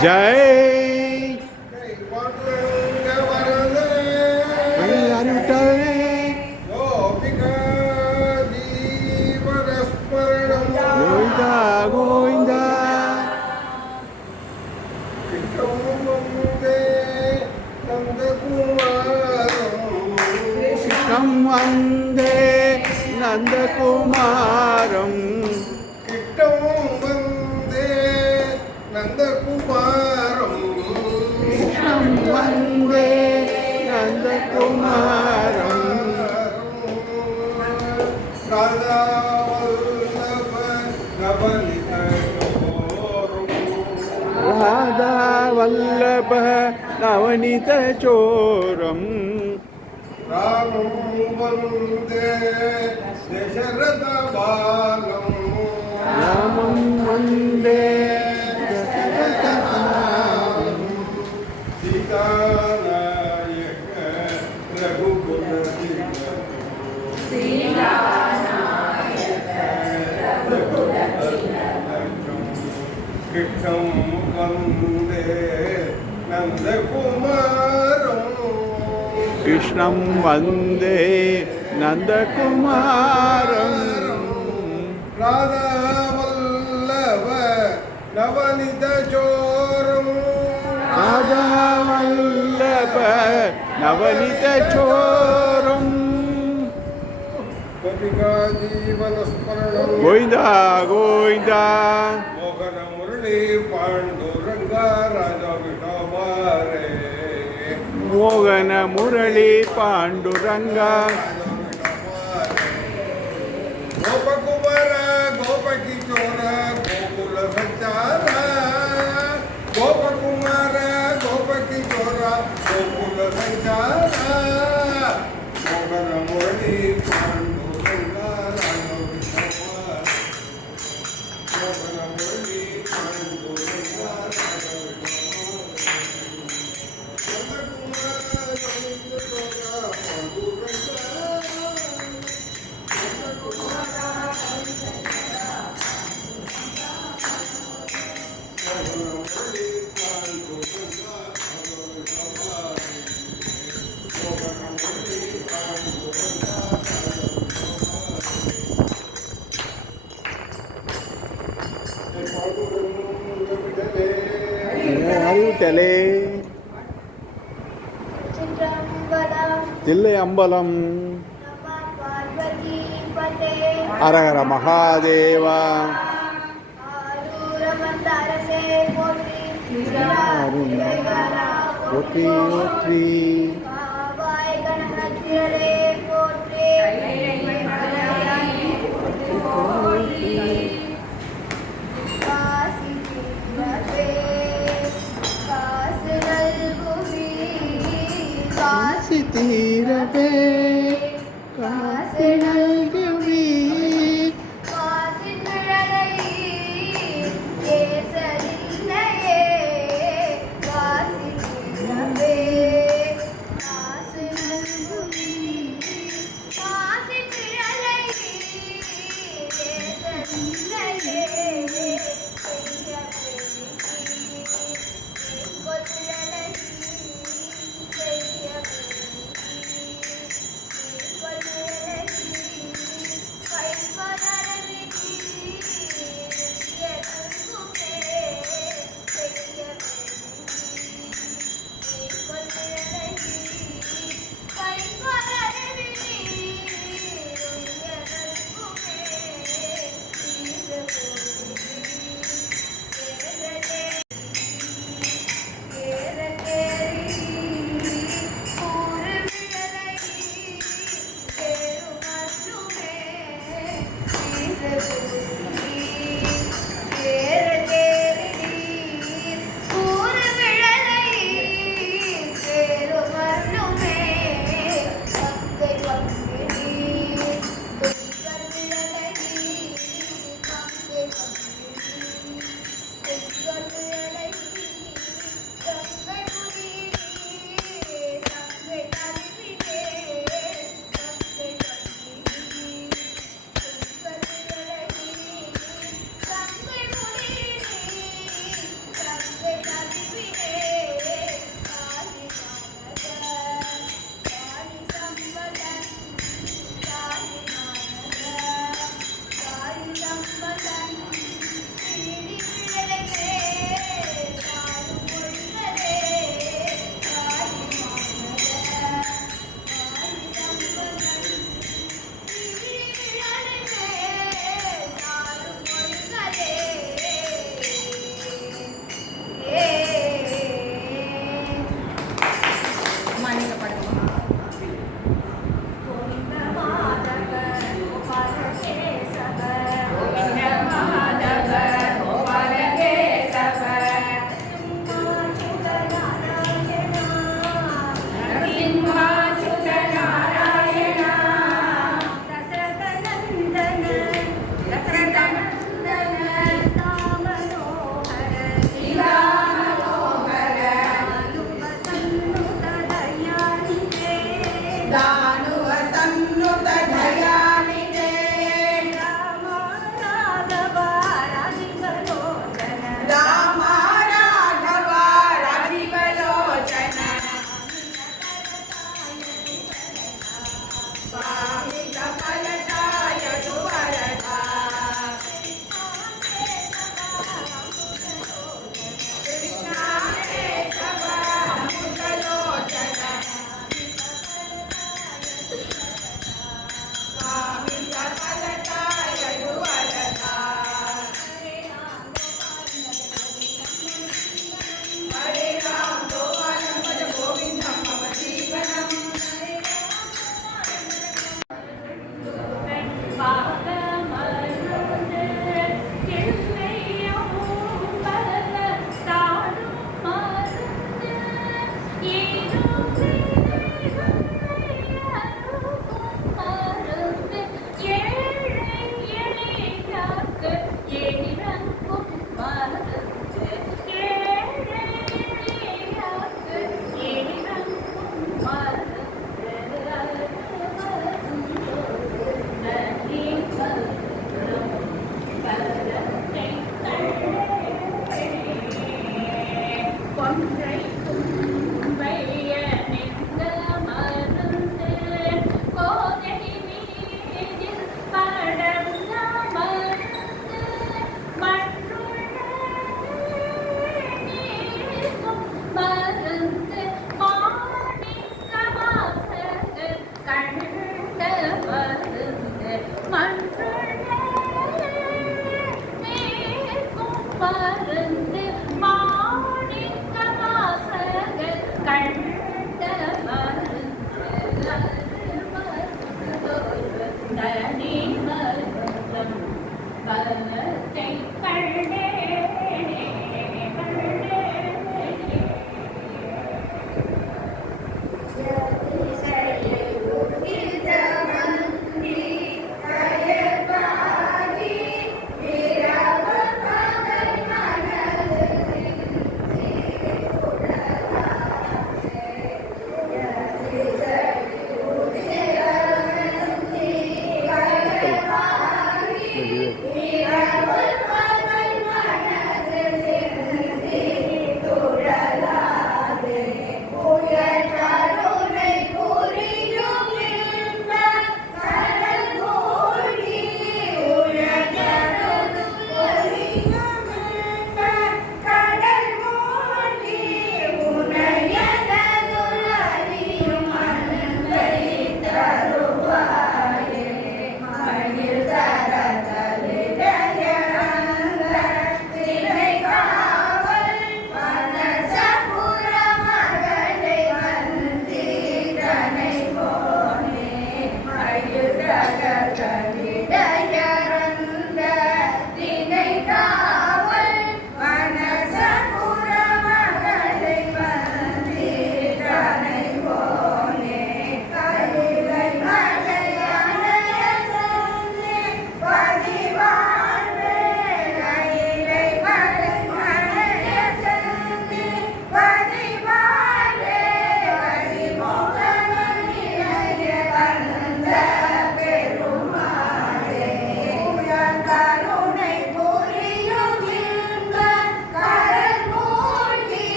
ஜெய் அறிவிட்டாரே கோவிந்தா கோவிந்தா நந்தகுமாரம் நந்தகுமார் நவனிதச்சோரம் ராமம் வந்தே தசரத பாலம் ராமம் வந்தே தசரத பாலம் சீதாநாயக ரகுகுல வந்தே கிருஷ்ணம் வந்தே நந்தகுமாரம். ராதாவல்லவ நவனிதோரம் ராதாவல்லப நவனிதோரம் கோவிந்தா கோவிந்தா. மோகன முரளி பாண்டூரன் மோகன முரளி பாண்டுரங்கா. கோபகுமார கோபகிஷோர கோகுல சச்சார கோபகுமார கோபகிஷோர கோகுல சச்சார தலே தில்லை அம்பலம். அரகர மகாதேவா. Okay okay. വളർന്ന് തെപ്പഴുടെ